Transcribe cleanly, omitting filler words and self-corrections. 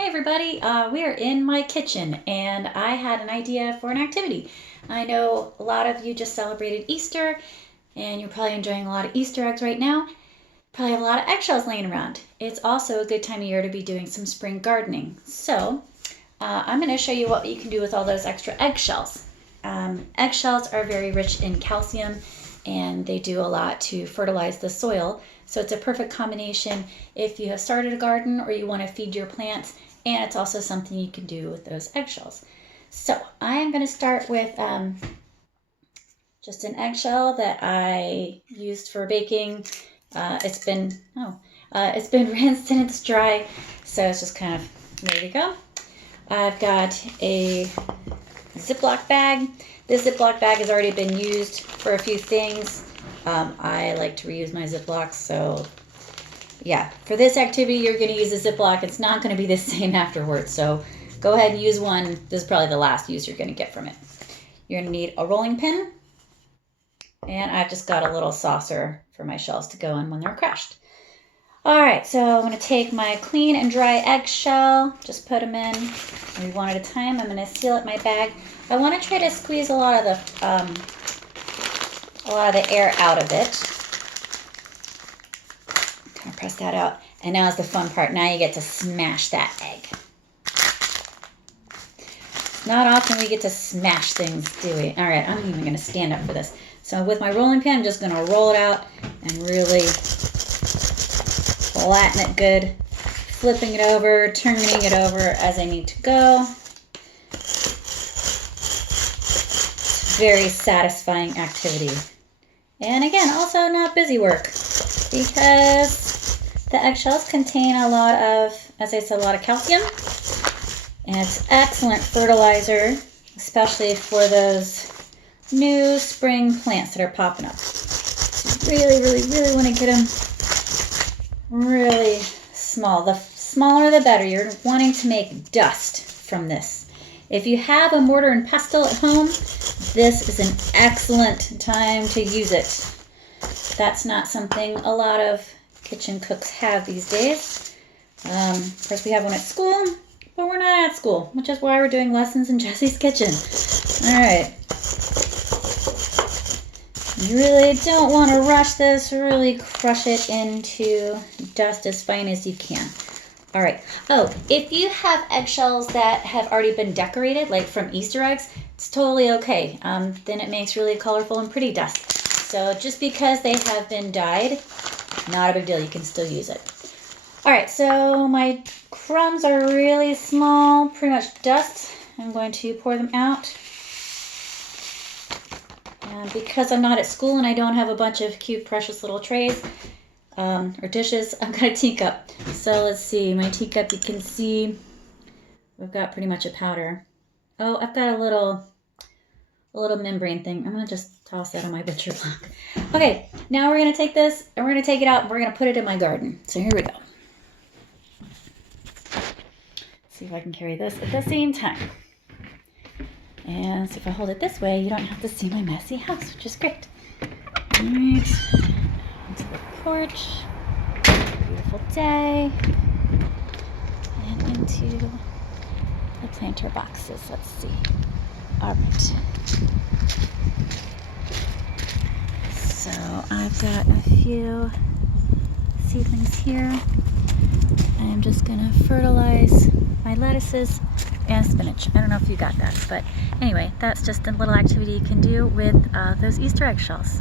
Hey everybody, we are in my kitchen and I had an idea for an activity. I know a lot of you just celebrated Easter and you're probably enjoying a lot of Easter eggs right now. Probably have a lot of eggshells laying around. It's also a good time of year to be doing some spring gardening. So I'm going to show you what you can do with all those extra eggshells. Eggshells are very rich in calcium and they do a lot to fertilize the soil. So it's a perfect combination if you have started a garden or you want to feed your plants, and it's also something you can do with those eggshells. So I am going to start with just an eggshell that I used for baking. It's been rinsed and it's dry, so it's just kind of ready to go. I've got a Ziploc bag. This Ziploc bag has already been used for a few things. I like to reuse my Ziplocs, so yeah, for this activity you're going to use a Ziploc. It's not going to be the same afterwards, so go ahead and use one. This is probably the last use you're going to get from it. You're going to need a rolling pin, and I've just got a little saucer for my shells to go in when they're crushed. Alright, so I'm going to take my clean and dry eggshell, just put them in maybe one at a time. I'm going to seal up my bag. I want to try to squeeze a lot of the air out of it. Kind of press that out. And now is the fun part. Now you get to smash that egg. Not often we get to smash things, do we? Alright, I'm even going to stand up for this. So with my rolling pin, I'm just going to roll it out and really flatten it good. Flipping it over, turning it over as I need to go. Very satisfying activity. And again, also not busy work because the eggshells contain a lot of, as I said, a lot of calcium. And it's excellent fertilizer, especially for those new spring plants that are popping up. So really want to get them really small. The smaller the better. You're wanting to make dust from this. If you have a mortar and pestle at home, this is an excellent time to use it. That's not something a lot of kitchen cooks have these days. Of course, we have one at school, but we're not at school, which is why we're doing lessons in Jessie's kitchen. All right. You really don't want to rush this. Really crush it into dust as fine as you can. All right. Oh, if you have eggshells that have already been decorated, like from Easter eggs, it's totally okay. Then it makes really colorful and pretty dust. So just because they have been dyed, not a big deal. You can still use it. All right. So my crumbs are really small, pretty much dust. I'm going to pour them out. And because I'm not at school and I don't have a bunch of cute, precious little trays, or dishes, I've got a teacup. So let's see, my teacup, you can see we've got pretty much a powder. Oh, I've got a little membrane thing. I'm gonna just toss that on my butcher block. Okay, now we're gonna take this and we're gonna take it out and we're gonna put it in my garden. So here we go. See if I can carry this at the same time. And so if I hold it this way, you don't have to see my messy house, which is great. All right. Onto the porch, beautiful day, and into the planter boxes. Let's see. All right. So I've got a few seedlings here. I'm just gonna fertilize my lettuces and spinach. I don't know if you got that, but anyway, that's just a little activity you can do with those Easter egg shells.